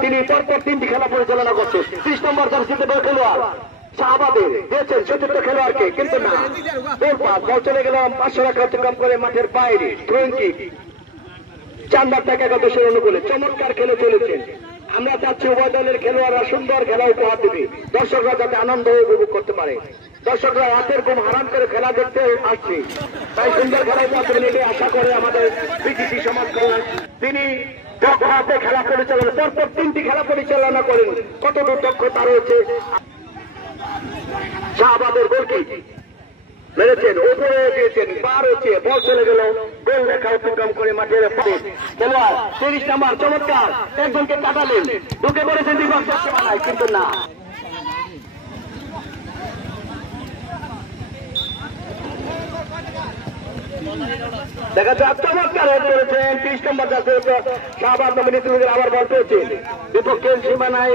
তিনি পরপর তিনটি খেলা পরিচালনা করছেন। ত্রিশ নম্বর জার্সিতে খেলোয়াড়। চমৎকার খেলে চলেছেন আমরা চাচ্ছি উভয় দলের খেলোয়াড়রা সুন্দর খেলা উপহার দেবে। দর্শকরা যাতে আনন্দ উপভোগ করতে পারে। দর্শকরা হাতের ঘুম হারাম করে খেলা দেখতে আসছে। তাই সুন্দর খেলা উপহার দেবেন এটাই আশা করে আমাদের কল্যাণ। তিনি খেলা পরিচালনা পরপর তিনটি খেলা পরিচালনা করেন। কতটুকু দক্ষতা রয়েছে? শাহবাদের গোলকি মেরেছেন, উপরে দিয়েছেন বার হচ্ছে, বল চলে গেল। গোল রেখা অতিক্রম করে মাঠের খেলোয়াড়, তিরিশ নাম্বার, চমৎকার। একজনকে কাটালেন ঢুকে পড়েছেন সীমানায় কিন্তু না। দেখা যাক, চমৎকার যাচ্ছে আবার বল পেয়েছেন বিপক্ষের সীমানায়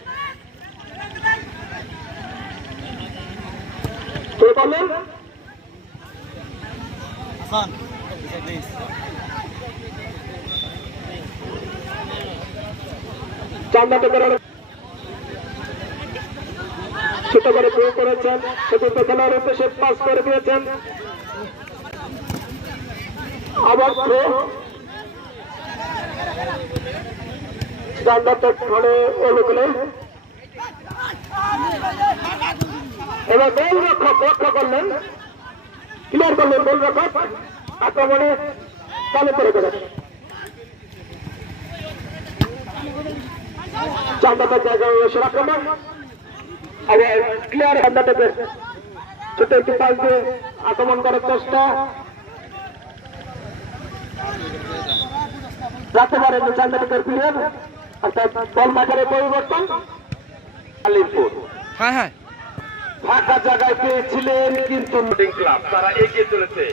করার ছোট করে করেছেন। চতুর্থ খেলার উদ্দেশ্যে পাস করে দিয়েছেন। আবার এবার গোল রক্ষক রক্ষা করলেন। ক্লিয়ার করলেন গোল রক্ষক আক্রমণে চালু করে দেবেন চান্দাতে জায়গায় রয়েছে আক্রমণ। আবার ক্লিয়ার চান্দাতে ছোট একটি পাশ দিয়ে আক্রমণ করার চেষ্টা। রাখতে পারেন চান্দাটেকের প্লেয়ার অর্থাৎ বল মাঠের পরিবর্তন। হ্যাঁ হ্যাঁ। ফাঁকা জায়গায় পেয়েছিলেন কিন্তু ক্লাব তারা এগিয়ে চলেছে।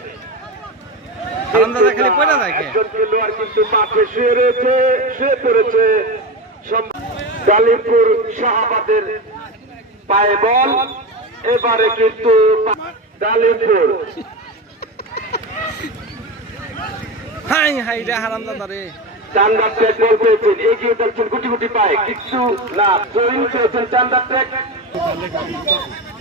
আনন্দটা খালি পড়ে যায় কে? একজন খেলোয়াড় কিন্তু মাঠে শুয়ে রয়েছে শুয়ে পড়েছে। গালিপুর শাহাবাদের পায়ে বল এবারে কিন্তু গালিপুর হাই হাই রে হারাম দাদা রে। চান্দার ট্রেক বল পেয়েছেন এগিয়ে যাচ্ছেন গুটি গুটি পায়ে। কিছু না জয়িন পেয়েছেন চান্দার ট্রেক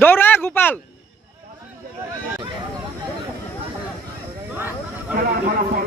দৌড়া গোপাল খেলার ফলাফল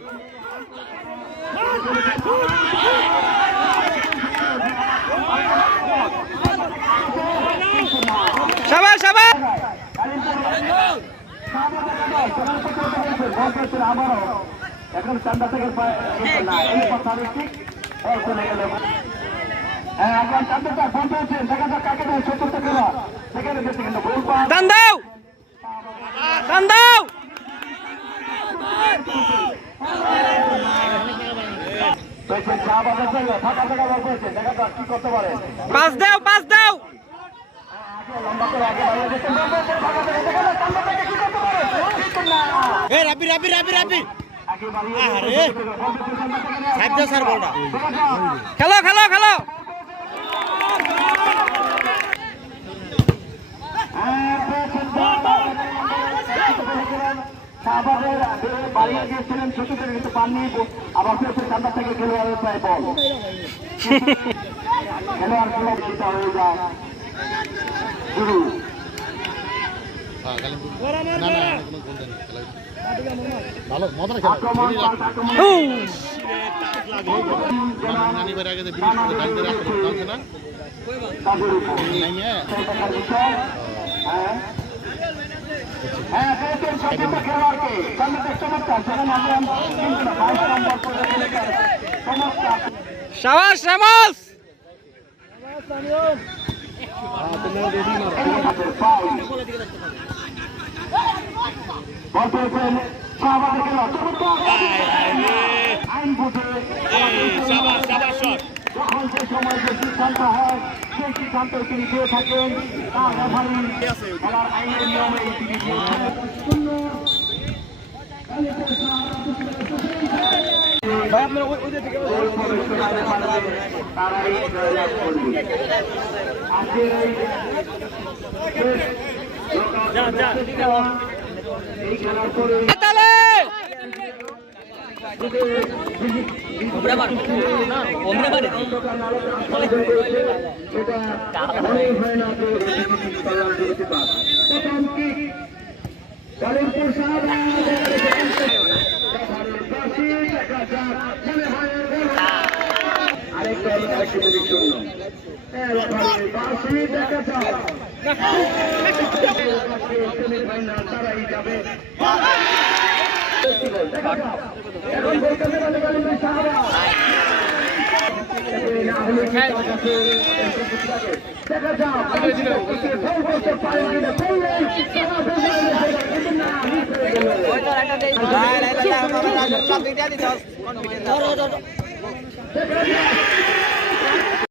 সাবাস আবারও এখন চান্দা থেকে চলে গেল এখন চান্দাটা ফোন পেয়েছেন দেখা যাক কাকে দেয় চতুর্থ খেলা সেখানে গেছে কিন্তু টান দাও পেয়েছেন শাহবাজের সঙ্গে ফাঁকা ফাঁকা বল করেছে দেখা যাক কি করতে পারে পাস দাও পাস দাও। এ রাবি রাবি রাবি রাবি আরে। দাও স্যার বলটা। খেলো খেলো খেলো। শাহবাজের বাড়িয়ে ছোট থেকে কিন্তু পাননি আবার ফেরছে সামনে থেকে খেলোয়াড়ের প্রায় বল। খেলোয়াড় খেলা সেটা হয়ে যায়। শুরু হ্যাঁ। সাবাস বুঝে যখন যে সময় যে সিদ্ধান্ত হয় সেই সিদ্ধান্ত তিনি দিয়ে থাকেন তার। তারাই জয়লাভ করবে। আজকের এই এই খেলার পরে তালে সেটা মনে হয় না তো পালন করতে পারে প্রথম কি কালিমপুর সাহেব আরেকটা আরেকটি মিনিট শূন্য বাসি দেখা যায় সেমিফাইনাল তারাই যাবে এখন বলতেছে কালিমপুর সাহেব দেখা যাক ফল করতে পারেন কিনা করলে না দেখা যাক